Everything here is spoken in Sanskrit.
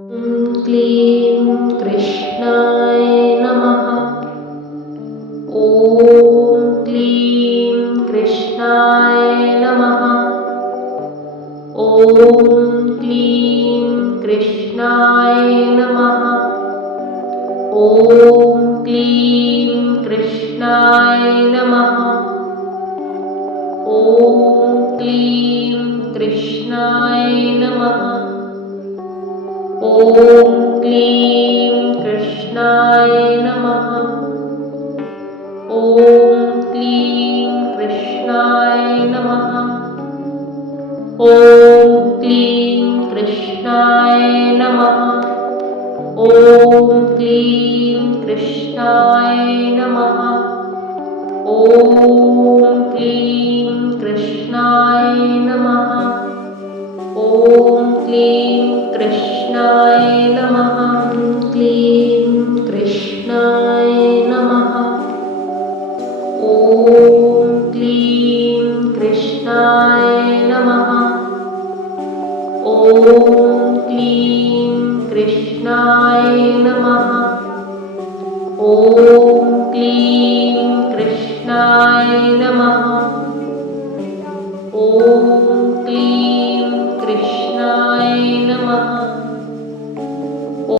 ॐ क्लीं कृष्णाय नमः। ॐ क्लीं कृष्णाय नमः। ॐ क्लीं कृष्णाय नमः। ॐ क्लीं कृष्णाय नमः। ॐ क्लीं कृष्णाय नमः। ॐ क्लीं कृष्णाय नमः। ॐ क्लीं कृष्णाय नमः। ॐ क्लीं कृष्णाय नमः। ॐ क्लीं कृष्णाय नमः। ॐ क्लीं कृष्णाय नमः। ॐ क्लीं कृष्णाय नमः। क्लीं कृष्णाय नमः। ॐ क्लीं कृष्णाय नमः। ॐ क्लीं कृष्णाय नमः। ॐ क्लीं कृष्णाय नमः। ॐ